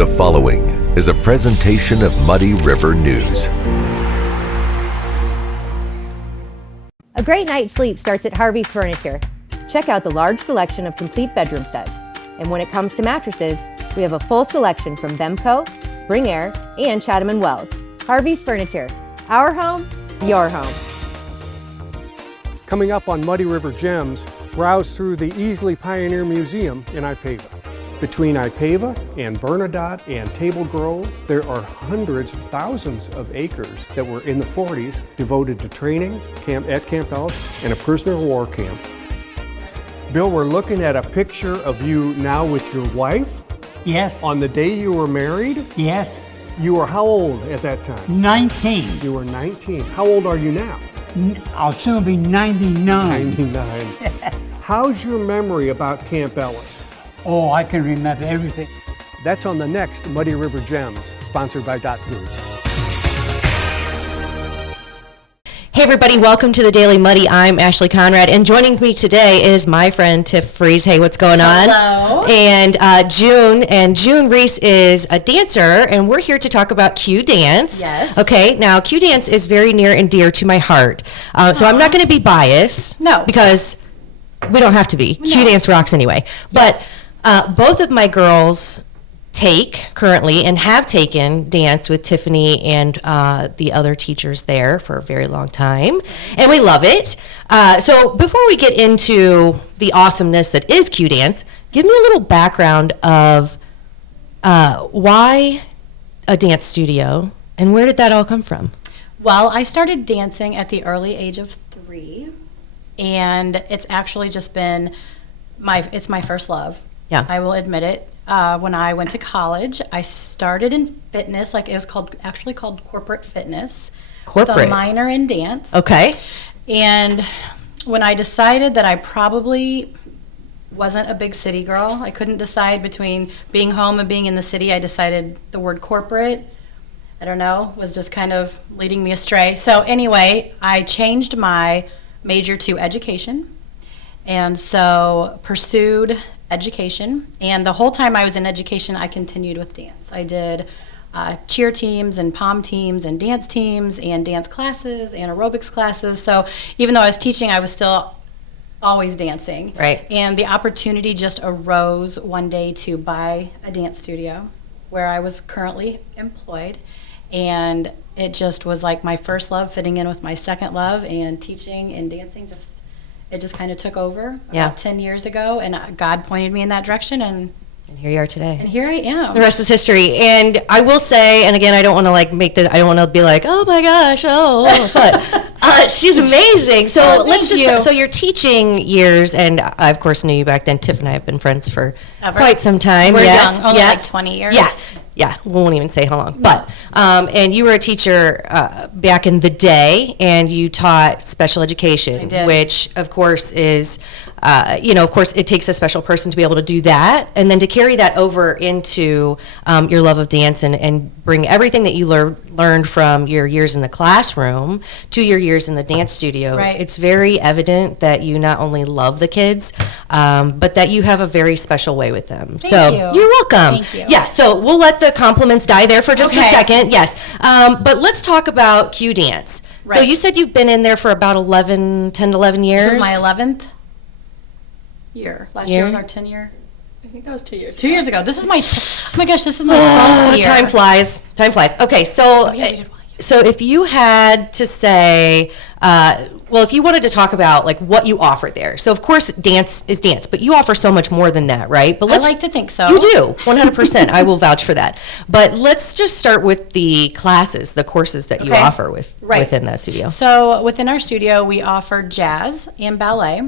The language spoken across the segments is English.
The following is a presentation of Muddy River News. A great night's sleep starts at Harvey's Furniture. Check out the large selection of complete bedroom sets. And when it comes to mattresses, we have a full selection from Bemco, Spring Air, and Chatham & Wells. Harvey's Furniture. Our home, your home. Coming up on Muddy River Gems, browse through the Easley Pioneer Museum in Ipava. Between Ipava and Bernadotte and Table Grove, there are hundreds, thousands of acres that were in the 40s devoted to training at Camp Ellis and a prisoner of war camp. Bill, we're looking at a picture of you now with your wife. Yes. On the day you were married? Yes. You were how old at that time? 19. You were 19. How old are you now? I'll soon be 99. 99. How's your memory about Camp Ellis? Oh, I can remember everything. That's on the next Muddy River Gems, sponsored by Dot Foods. Hey everybody, welcome to the Daily Muddy. I'm Ashley Conrad, and joining me today is my friend Tiff Hey, what's going on? Hello. And June Reis is a dancer, and we're here to talk about Q Dance. Yes. Okay, now Q Dance is very near and dear to my heart. So I'm not going to be biased. No. Because we don't have to be. No. Q Dance rocks anyway. Yes. But both of my girls take currently and have taken dance with Tiffany and the other teachers there for a very long time, and we love it. So before we get into the awesomeness that is Q Dance, give me a little background of why a dance studio and where did that all come from? Well, I started dancing at the early age of 3, and it's actually just been it's my first love. Yeah. I will admit it. When I went to college, I started in fitness, like it was actually called corporate fitness. Corporate. With a minor in dance. Okay. And when I decided that I probably wasn't a big city girl, I couldn't decide between being home and being in the city, I decided the word corporate, I don't know, was just kind of leading me astray. So anyway, I changed my major to education, and so pursued education, and the whole time I was in education, I continued with dance. I did cheer teams and pom teams and dance classes and aerobics classes. So even though I was teaching, I was still always dancing. Right. And the opportunity just arose one day to buy a dance studio where I was currently employed, and it just was like my first love fitting in with my second love, and teaching and dancing it just kind of took over about 10 years ago, and God pointed me in that direction, and here you are today. And here I am. The rest is history. And I will say, and again, I don't want to I don't want to be like, oh my gosh, but she's amazing. So so your teaching years, and I of course knew you back then. Tiff and I have been friends for quite some time. We're yes, young, only like 20 years. Yes. Yeah, we won't even say how long. But, and you were a teacher back in the day, and you taught special education, I did. which, of course, is, of course, it takes a special person to be able to do that, and then to carry that over into your love of dance and bring everything that you learned from your years in the classroom to your years in the dance studio. Right. It's very evident that you not only love the kids, but that you have a very special way with them. Thank you. You're welcome. Thank you. Yeah, so we'll let the compliments die there for just a Okay. second. Yes. But let's talk about Q Dance. So Right. you said you've been in there for about 10 to 11 years. This is my 11th year. Last year was our 10 year. I think that was 2 years 2 ago. years ago. This is my, oh my gosh, this is my 12th year. Time flies. Time flies. Okay, so Oh, yeah, we did well, yeah. so if you had to say, if you wanted to talk about like what you offer there. So of course dance is dance, but you offer so much more than that, right? But I like to think so. You do, 100%. I will vouch for that. But let's just start with the classes, the courses that you Okay. offer Right. within that studio. So within our studio, we offer jazz and ballet.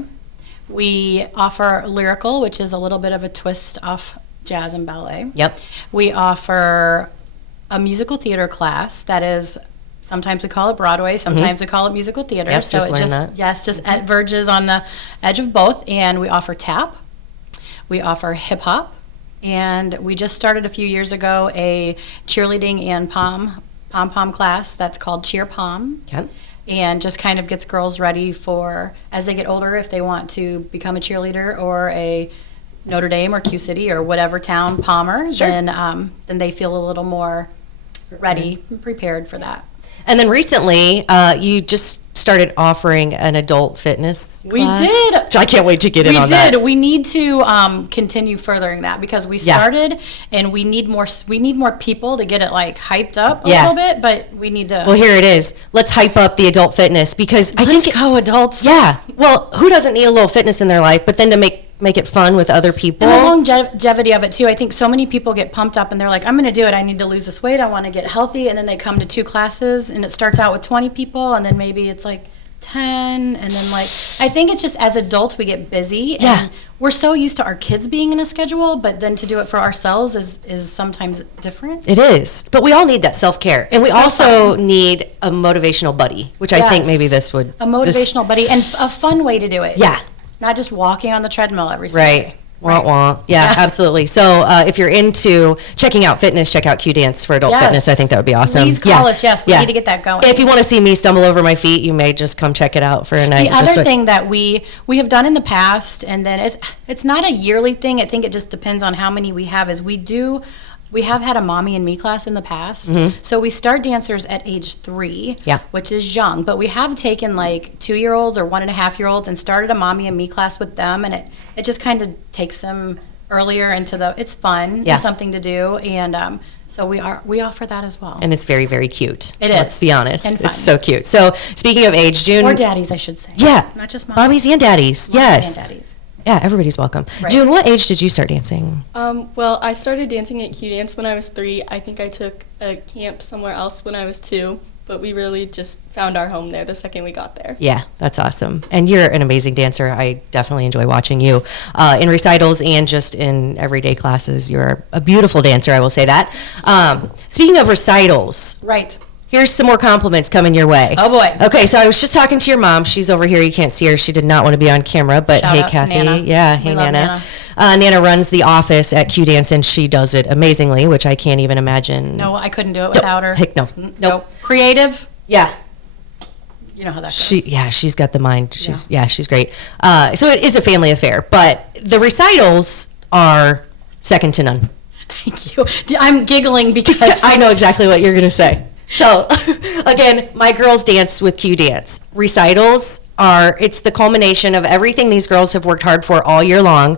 We offer lyrical, which is a little bit of a twist off jazz and ballet. Yep. We offer a musical theater class that is, sometimes we call it Broadway, sometimes we call it musical theater. Yep, so just it learned just, that. yes, just verges on the edge of both. And we offer tap. We offer hip hop. And we just started a few years ago a cheerleading and pom-pom class that's called Cheer Pom. Okay. And just kind of gets girls ready for, as they get older, if they want to become a cheerleader or a Notre Dame or Q City or whatever town, Palmer, Sure. then they feel a little more ready and prepared for that. And then recently, you just started offering an adult fitness We class. did. I can't wait to get in We on did. that. We need to continue furthering that because we Yeah. started and we need more. We need more people to get it like hyped up a Yeah. little bit, but we need to. Well, here it is. Let's hype up the adult fitness because I Let's think go, adults. yeah. Well, who doesn't need a little fitness in their life? But then to make it fun with other people. And the longevity of it too. I think so many people get pumped up and they're like, I'm going to do it. I need to lose this weight. I want to get healthy. And then they come to 2 classes and it starts out with 20 people and then maybe it's like 10. And then like, I think it's just as adults, we get busy. Yeah. And we're so used to our kids being in a schedule, but then to do it for ourselves is sometimes different. It is. But we all need that self-care. And we also need a motivational buddy, which I think Yes. maybe this would. A motivational buddy and a fun way to do it. Yeah. Not just walking on the treadmill every single Right. day. Wah, wah. Yeah, absolutely. So if you're into checking out fitness, check out Q Dance for adult Yes. fitness. I think that would be awesome. Please call us. Yes, we need to get that going. If you want to see me stumble over my feet, you may just come check it out for a night. The just other with- thing that we have done in the past, and then it's not a yearly thing. I think it just depends on how many we have. Is we have had a mommy and me class in the past. So we start dancers at age 3, Yeah. which is young. But we have taken like 2-year-olds or 1.5-year-olds and started a mommy and me class with them, and it just kind of takes them earlier into it's fun. Yeah. It's something to do, and so we offer that as well. And it's very, very cute. It Let's is. be honest. And fun. It's so cute. So speaking of age, June. Or daddies, I should say. Yeah. Not just Mommies and daddies. Yes. and daddies. Yeah, everybody's welcome. Right. June, what age did you start dancing? Well, I started dancing at Q Dance when I was 3. I think I took a camp somewhere else when I was 2, but we really just found our home there the second we got there. Yeah, that's awesome. And you're an amazing dancer. I definitely enjoy watching you in recitals and just in everyday classes. You're a beautiful dancer, I will say that. Speaking of recitals, Right. here's some more compliments coming your way. Oh, boy. Okay, so I was just talking to your mom. She's over here. You can't see her. She did not want to be on camera, but Shout hey, out to Kathy. Nana. Yeah, We hey, love Nana. Nana runs the office at Q Dance, and she does it amazingly, which I can't even imagine. No, I couldn't do it without her. Heck no. Nope. Nope. Creative. Yeah. You know how that goes. She's got the mind. She's great. So it is a family affair, but the recitals are second to none. Thank you. I'm giggling because I know exactly what you're going to say. So again, my girls dance with Q Dance. Recitals it's the culmination of everything these girls have worked hard for all year long.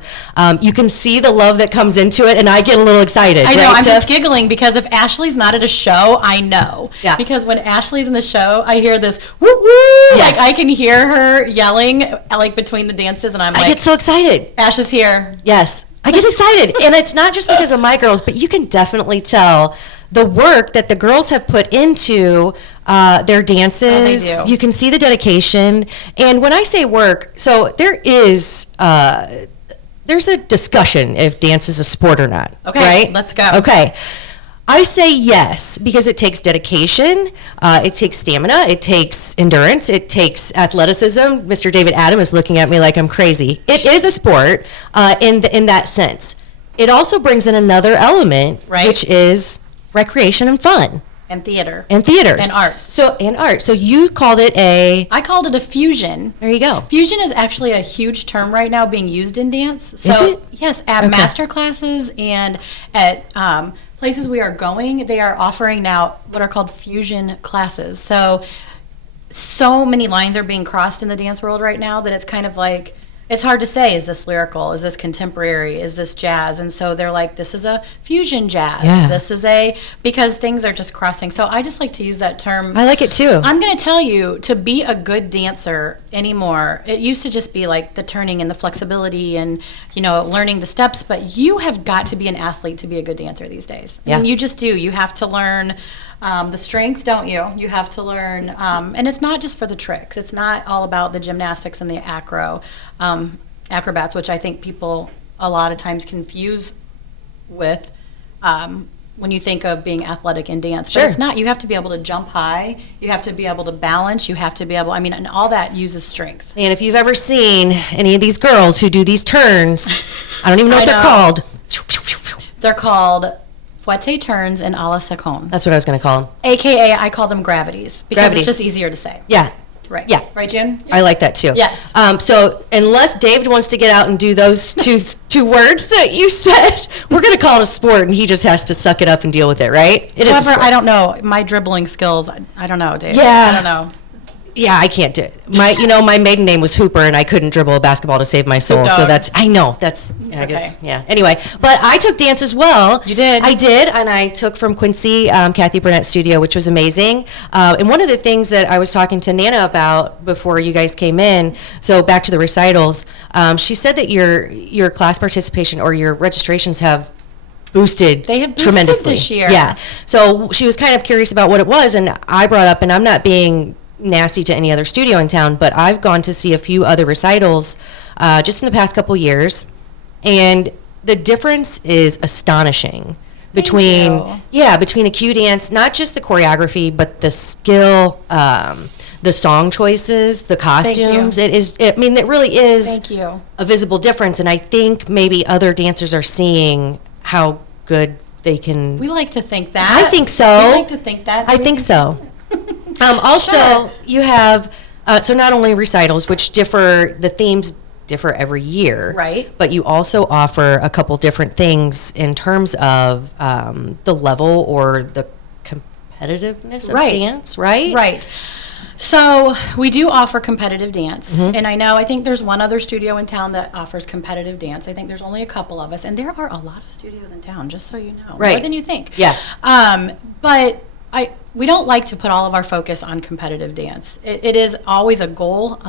You can see the love that comes into it, and I get a little excited. I know, right, I'm just Tiff? giggling because if Ashley's not at a show, I know. Yeah. Because when Ashley's in the show, I hear this woo woo. Yeah. Like I can hear her yelling like between the dances, and I'm I like, get so excited. Ash is here. Yes, I get excited. And it's not just because of my girls, but you can definitely tell the work that the girls have put into their dances. Oh, they do. You can see the dedication. And when I say work, so there's a discussion if dance is a sport or not. Okay, right? let's go. Okay. I say yes because it takes dedication, it takes stamina, it takes endurance, it takes athleticism. Mr. David Adam is looking at me like I'm crazy. It is a sport in that sense. It also brings in another element, Right. which is recreation and fun And theater. and theater And art. So you called it I called it a fusion. there you go. Fusion is actually a huge term right now being used in dance. So, it? Yes, at Okay. master classes and at places we are going, they are offering now what are called fusion classes. So many lines are being crossed in the dance world right now that it's kind of like, it's hard to say, is this lyrical? Is this contemporary? Is this jazz? And so they're like, this is a fusion jazz. Yeah. This is because things are just crossing. So I just like to use that term. I like it too. I'm going to tell you, to be a good dancer anymore, it used to just be like the turning and the flexibility and, learning the steps, but you have got to be an athlete to be a good dancer these days. Yeah. And you just do. You have to learn the strength, don't you? You have to learn, and it's not just for the tricks. It's not all about the gymnastics and the acrobats, which I think people a lot of times confuse with when you think of being athletic in dance. Sure. But it's not. You have to be able to jump high. You have to be able to balance. You have to be able, and all that uses strength. And if you've ever seen any of these girls who do these turns, I don't even know what they're know. called. They're called fouette turns and a la seconde. That's what I was going to call them. AKA, I call them gravities because Gravities. it's just easier to say. Yeah. Right. Yeah. Right, June? I like that too. Yes. So unless David wants to get out and do those two words that you said, we're going to call it a sport, and he just has to suck it up and deal with it, right? It is a However, sport. I don't know. My dribbling skills, I don't know, Dave. Yeah. I don't know. Yeah, I can't do it. My maiden name was Hooper, and I couldn't dribble a basketball to save my soul. So dog. I guess, yeah. Anyway, but I took dance as well. You did? I did, and I took from Quincy, Kathy Burnett's studio, which was amazing. And one of the things that I was talking to Nana about before you guys came in, so back to the recitals, she said that your class participation or your registrations have boosted They have boosted tremendously this year. Yeah. So she was kind of curious about what it was, and I brought up, and I'm not being nasty to any other studio in town, but I've gone to see a few other recitals just in the past couple years, and the difference is astonishing between the cue dance, not just the choreography, but the skill, the song choices, the costumes. It really is Thank you. a visible difference, and I think maybe other dancers are seeing how good they can. We like to think that. I think so. We like to think that. I think so. Also, Sure. you have, so not only recitals, which the themes differ every year. Right. But you also offer a couple different things in terms of the level or the competitiveness of Right. dance, right? Right. So we do offer competitive dance. Mm-hmm. And I think there's one other studio in town that offers competitive dance. I think there's only a couple of us. And there are a lot of studios in town, just so you know. Right. More than you think. Yeah. But we don't like to put all of our focus on competitive dance. It is always a goal.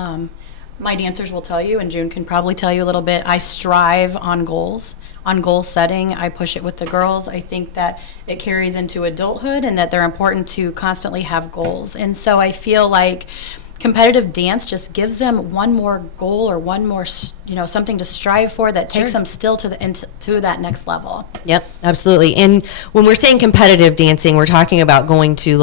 My dancers will tell you, and June can probably tell you a little bit, I strive on goals, on goal setting. I push it with the girls. I think that it carries into adulthood and that they're important to constantly have goals. And so I feel like competitive dance just gives them one more goal or one more, something to strive for that takes them still to that next level. Yep, absolutely. And when we're saying competitive dancing, we're talking about going to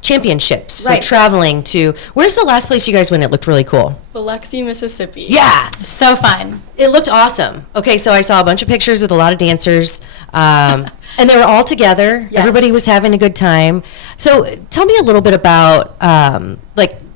championships, so Right. traveling to, where's the last place you guys went? It looked really cool. Biloxi, Mississippi. Yeah, So fun. it looked awesome. Okay, so I saw a bunch of pictures with a lot of dancers, and they were all together. Yes. Everybody was having a good time. So tell me a little bit about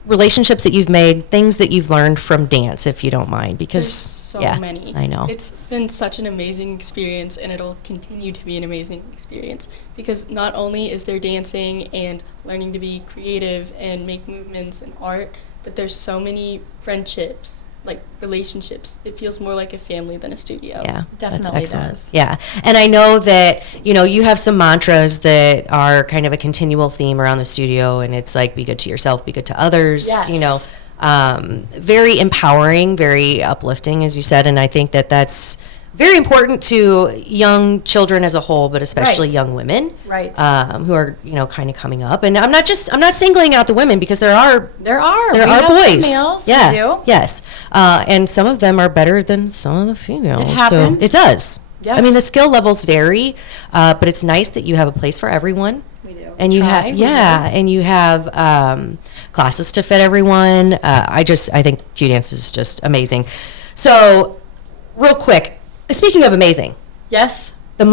relationships that you've made, things that you've learned from dance, if you don't mind, because There's so yeah, many. I know. It's been such an amazing experience, and it'll continue to be an amazing experience because not only is there dancing and learning to be creative and make movements and art, but there's so many friendships, like relationships. It feels more like a family than a studio. Yeah, Definitely that's excellent. does. Yeah, and I know that you have some mantras that are kind of a continual theme around the studio, and it's like be good to yourself, be good to others. Yes. Very empowering, very uplifting, as you said, and I think that that's very important to young children as a whole, but especially Right. young women, Right. Who are kind of coming up. And I'm not singling out the women because there are There are. there We are have some boys. males. Yeah. We do. Yes. And some of them are better than some of the females. It happens. So it does. Yes. I mean, the skill levels vary, but it's nice that you have a place for everyone. We do. And you Try, have, we do. and you have classes to fit everyone. I think Q Dance is just amazing. So, real quick, speaking of amazing, Yes. the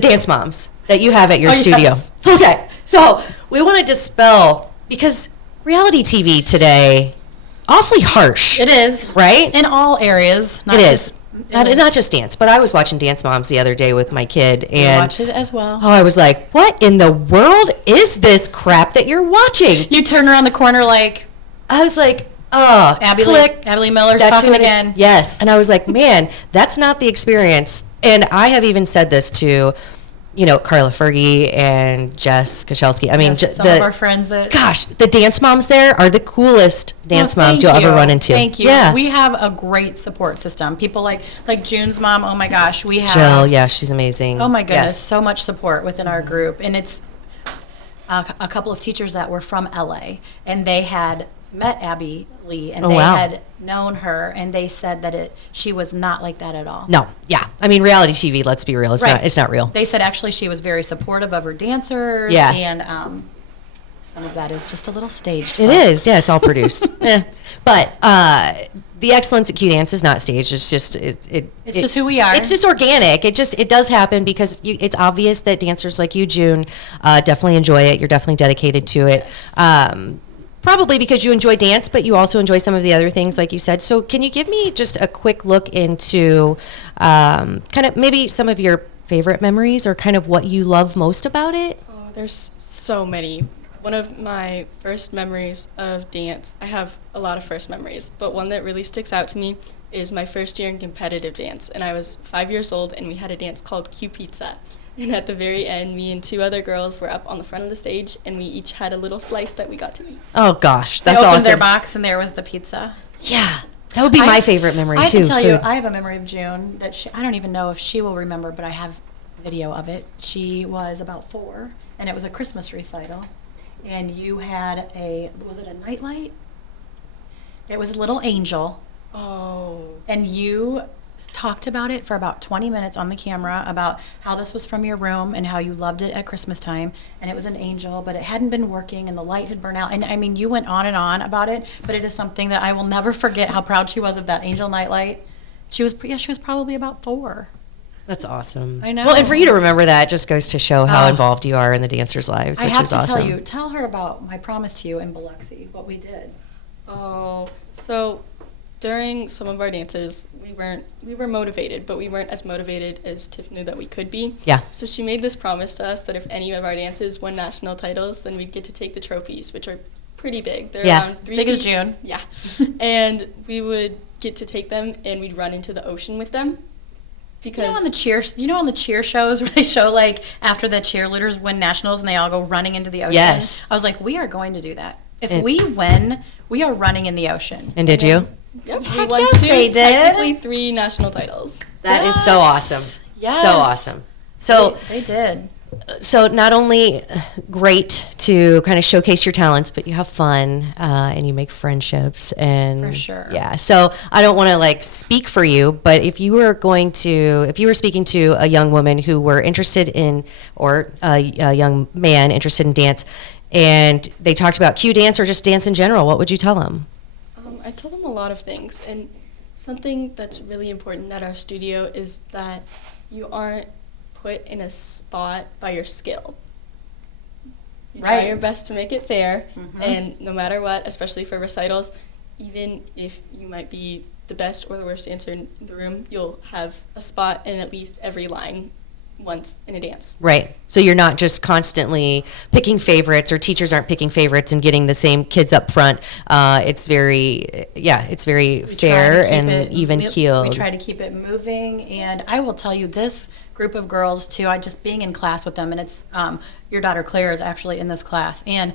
dance moms that you have at your Oh, studio. yes. Okay, so we want to dispel, because reality TV today, awfully harsh. It is. Right? In all areas. It is. It Not just dance, but I was watching Dance Moms the other day with my kid, and watch it as well. oh, I was like, what in the world is this crap that you're watching? You turn around the corner like I was like, oh, Abby click. Lee Miller's That's talking who it is. again. Yes. And I was like, man, that's not the experience. And I have even said this to, Carla Fergie and Jess Kachelski. I mean, Yes, some of our friends that. gosh, the dance moms there are the coolest dance Well, moms thank you'll ever you. run into. Thank you. Yeah. We have a great support system. People like June's mom. Oh my gosh, we have. Jill, yeah, she's amazing. Oh my goodness, Yes. so much support within our group, and it's a couple of teachers that were from LA, and they had met Abby Lee, and Oh, they wow. had known her, and they said that she was not like that at all. No, yeah. I mean, reality TV, let's be real. It's Right. not. It's not real. They said actually she was very supportive of her dancers. Yeah. And some of that is just a little staged. It folks. is, yeah, it's all produced. But the excellence at Q Dance is not staged. It's just it's just who we are. It's just organic. It does happen because it's obvious that dancers like you, June, definitely enjoy it. You're definitely dedicated to it. probably because you enjoy dance, but you also enjoy some of the other things, like you said. So can you give me just a quick look into kind of maybe some of your favorite memories or kind of what you love most about it? Oh, there's so many. One of my first memories of dance, I have a lot of first memories, but one that really sticks out to me is my first year in competitive dance. And I was 5 years old, and we had a dance called Q Pizza. And at the very end, me and 2 other girls were up on the front of the stage, and we each had a little slice that we got to eat. Oh, gosh, They that's opened awesome. their box and there was the pizza. Yeah, that would be my favorite memory, I too. have to tell you, food. I have a memory of June that I don't even know if she will remember, but I have video of it. She was about 4, and it was a Christmas recital. And you had was it a nightlight? It was a little angel. Oh. And you talked about it for about 20 minutes on the camera about how this was from your room and how you loved it at Christmas time. And it was an angel, but it hadn't been working and the light had burned out. And I mean, you went on about it, but it is something that I will never forget how proud she was of that angel nightlight. She was probably about 4. That's awesome. I know. Well, and for you to remember that just goes to show how Oh. involved you are in the dancers' lives, I which have is to awesome. tell her about my promise to you in Biloxi, what we did. Oh, so during some of our dances, we were motivated, but we weren't as motivated as Tiff knew that we could be. Yeah. So she made this promise to us that if any of our dances won national titles, then we'd get to take the trophies, which are pretty big. They're Yeah. around 3 Big as feet. June. Yeah. And we would get to take them and we'd run into the ocean with them. Because You know on the cheer shows where they show like after the cheerleaders win nationals and they all go running into the ocean? Yes. I was like, we are going to do that. If And- we win, we are running in the ocean. And did you? Yep, we Heck won yes, 2, they did. technically 3 national titles. That is so awesome. Yes. So awesome. So, They did. so not only great to kind of showcase your talents, but you have fun and you make friendships and For sure. Yeah. So I don't want to like speak for you, but if you were speaking to a young woman who were interested in, or a young man interested in dance, and they talked about Q dance or just dance in general, what would you tell them? I tell them a lot of things, and something that's really important at our studio is that you aren't put in a spot by your skill. You try Right. your best to make it fair, Mhm. and no matter what, especially for recitals, even if you might be the best or the worst dancer in the room, you'll have a spot in at least every line once in a dance. Right. So you're not just constantly picking favorites, or teachers aren't picking favorites and getting the same kids up front. It's very We try fair to keep and it- even keeled. We try to keep it moving, and I will tell you, this group of girls too. I just being in class with them, and it's your daughter Claire is actually in this class, and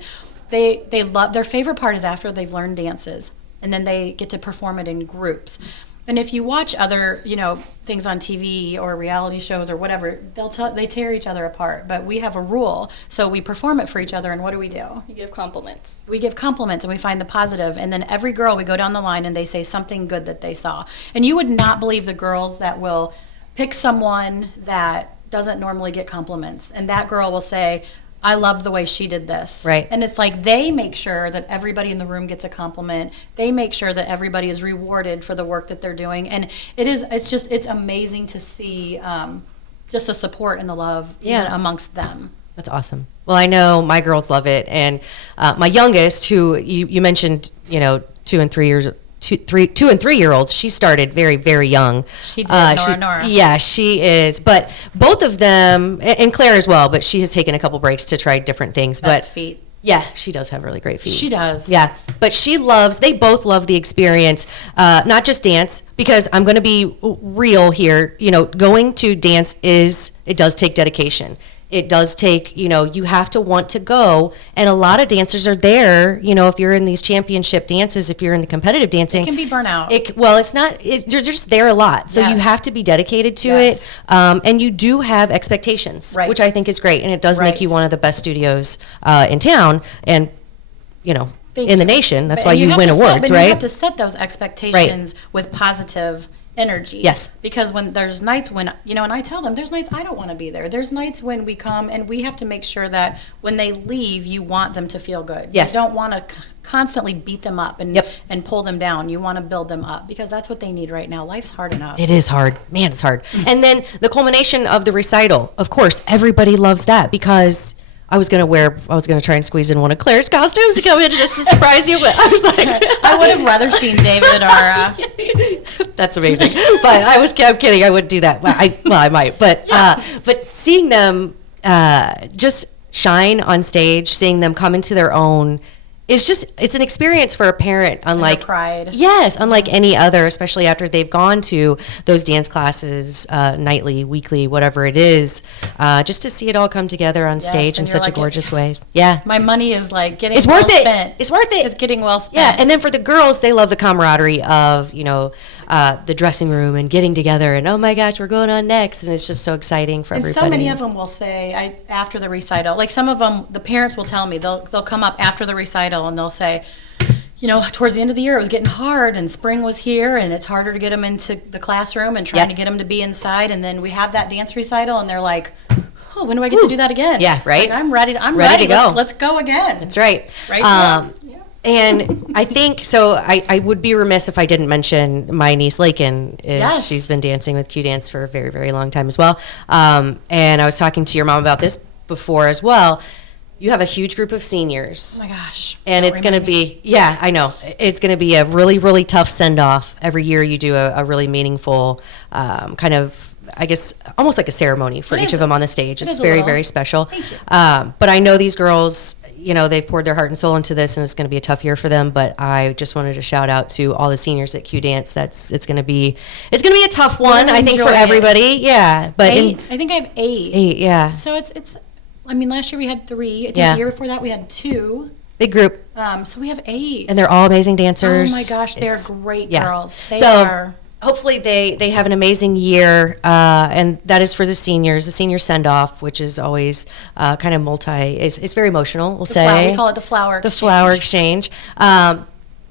they love, their favorite part is after they've learned dances, and then they get to perform it in groups. And if you watch other, things on TV or reality shows or whatever, they tear each other apart. But we have a rule, so we perform it for each other. And what do? You give compliments. We give compliments and we find the positive, and then every girl, we go down the line and they say something good that they saw. And you would not believe the girls that will pick someone that doesn't normally get compliments, and that girl will say, I love the way she did this. Right. And it's like they make sure that everybody in the room gets a compliment. They make sure that everybody is rewarded for the work that they're doing. And it's amazing to see just the support and the love even amongst them. That's awesome. Well, I know my girls love it, and my youngest, who you mentioned, 2 and 3 years. 2 and 3 year olds. She started very, very young. She did, Nora. Yeah, she is. But both of them, and Claire as well. But she has taken a couple breaks to try different things. Best but feet. yeah, she does have really great feet. She does. Yeah, but they both love the experience, not just dance, because I'm going to be real here. Going to dance it does take dedication. It does take, you have to want to go. And a lot of dancers are there, if you're in these championship dances, if you're in the competitive dancing. It can be burnout. You're just there a lot. So you Yes. have to be dedicated to Yes. it. And you do have expectations, Right. which I think is great. And it does make Right. you one of the best studios in town and, Thank in the you. nation. That's But- why and you have win to set- awards, but right? You have to set those expectations with positive energy. Yes. Because when there's nights when, and I tell them, there's nights I don't want to be there. There's nights when we come and we have to make sure that when they leave, you want them to feel good. Yes. You don't want to constantly beat them up and Yep. and pull them down. You want to build them up because that's what they need right now. Life's hard enough. It is hard. Man, it's hard. And then the culmination of the recital, of course, everybody loves that because I was gonna try and squeeze in one of Claire's costumes to come in just to surprise you, but I was like, I would have rather seen David or. That's amazing. But I'm kidding. I wouldn't do that. Well, I might. But but seeing them just shine on stage, seeing them come into their own, it's an experience for a parent unlike pride. Yes, unlike any other, especially after they've gone to those dance classes nightly, weekly, whatever it is, just to see it all come together on stage in such a gorgeous way. Yeah. My money is like getting It's well worth it. spent. It's worth it. It's getting well spent. Yeah, and then for the girls, they love the camaraderie of, the dressing room and getting together and, oh my gosh, we're going on next. And it's just so exciting for everybody. So many of them will say, after the recital, like some of them, the parents will tell me, they'll come up after the recital and they'll say, towards the end of the year, it was getting hard and spring was here and it's harder to get them into the classroom and trying to get them to be inside. And then we have that dance recital and they're like, oh, when do I get to do that again? Yeah, right. Like, I'm ready. I'm ready to go. Let's go again. That's right. Right. And I think, so I would be remiss if I didn't mention my niece, Lakin. She's been dancing with Q Dance for a very, very long time as well. And I was talking to your mom about this before as well. You have a huge group of seniors. Oh my gosh. And it's going to be, I know. It's going to be a really, really tough send-off. Every year you do a really meaningful kind of, I guess, almost like a ceremony for each of them on the stage. It's very, very special. Thank you. But I know these girls, they've poured their heart and soul into this, and it's going to be a tough year for them. But I just wanted to shout out to all the seniors at Q Dance. It's going to be a tough one, I think, for everybody. Yeah, but I think I have 8. 8, yeah. So it's. I mean, last year we had 3. I think the year before that we had 2. Big group. So we have 8. And they're all amazing dancers. Oh my gosh, they're great girls. They so, are. Hopefully they have an amazing year, and that is for the seniors. The senior send-off, which is always kind of it's very emotional, we'll say. We call it the flower exchange. The flower exchange.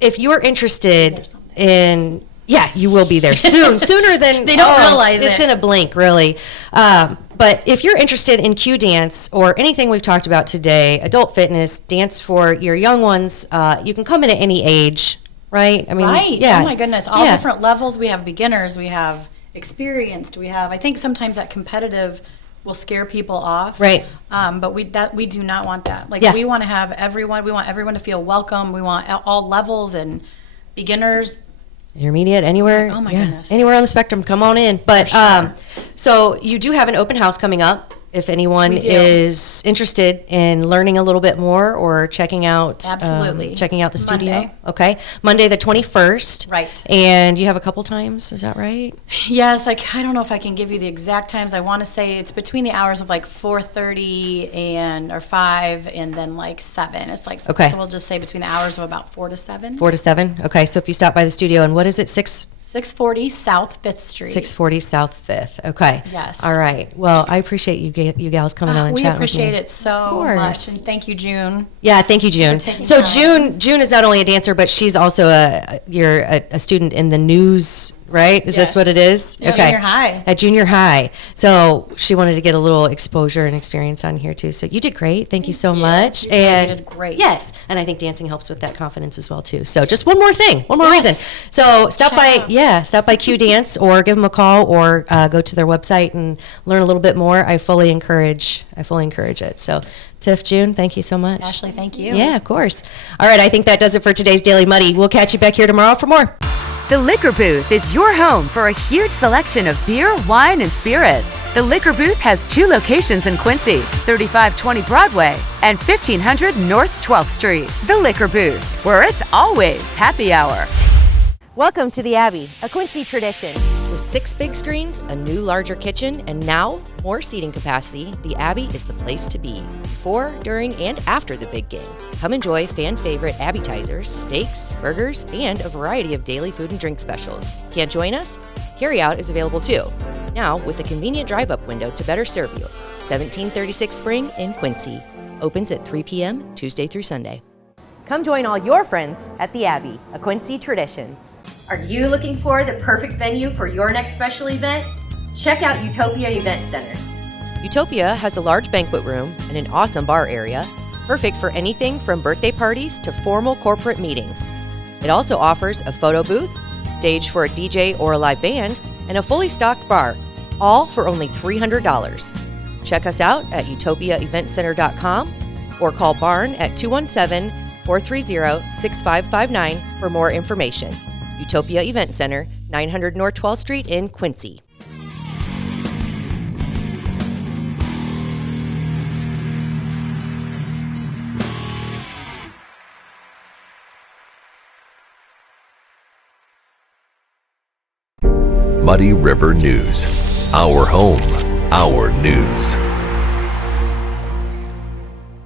If you're interested in... Yeah, you will be there sooner than... They don't realize it. It's in a blink, really. But if you're interested in Q Dance or anything we've talked about today, adult fitness, dance for your young ones, you can come in at any age, right? I mean, Oh my goodness, all different levels. We have beginners, we have experienced, I think sometimes that competitive will scare people off. Right. But we do not want that. We want to have everyone, we want everyone to feel welcome. We want all levels and beginners, intermediate, anywhere. Oh my goodness. Anywhere on the spectrum, come on in. But so you do have an open house coming up. If anyone is interested in learning a little bit more or checking out the studio. Monday. Okay. Monday the 21st. Right. And you have a couple times, is that right? Yes, I don't know if I can give you the exact times. I want to say it's between the hours of 4:30 or 5 and then 7. It's okay. So we'll just say between the hours of about 4 to 7. 4 to 7. Okay. So if you stop by the studio, and what is it, 640 South 5th Street. 640 South 5th. Okay. Yes. All right. Well, I appreciate you gals coming on and chatting with me. We appreciate it so much. And thank you, June. Yeah, thank you, June. So June is not only a dancer, but she's also a student in the news, right? Is this what it is? Okay. Junior high. At junior high. So she wanted to get a little exposure and experience on here too. So you did great. Thank you so much. And you did great. Yes. And I think dancing helps with that confidence as well too. So just one more reason. So stop by Q Dance or give them a call or go to their website and learn a little bit more. I fully encourage it. So Tiff, June, thank you so much. Ashley, thank you. Yeah, of course. All right, I think that does it for today's Daily Muddy. We'll catch you back here tomorrow for more. The Liquor Booth is your home for a huge selection of beer, wine, and spirits. The Liquor Booth has 2 locations in Quincy, 3520 Broadway and 1500 North 12th Street. The Liquor Booth, where it's always happy hour. Welcome to the Abbey, a Quincy tradition. With 6 big screens, a new larger kitchen, and now more seating capacity, the Abbey is the place to be. Before, during, and after the big game. Come enjoy fan favorite appetizers, steaks, burgers, and a variety of daily food and drink specials. Can't join us? Carryout is available too. Now with a convenient drive-up window to better serve you. 1736 Spring in Quincy. Opens at 3 p.m. Tuesday through Sunday. Come join all your friends at the Abbey, a Quincy tradition. Are you looking for the perfect venue for your next special event? Check out Utopia Event Center. Utopia has a large banquet room and an awesome bar area, perfect for anything from birthday parties to formal corporate meetings. It also offers a photo booth, stage for a DJ or a live band, and a fully stocked bar, all for only $300. Check us out at utopiaeventcenter.com or call Barn at 217-430-6559 for more information. Utopia Event Center, 900 North 12th Street in Quincy. Muddy River News. Our home, our news.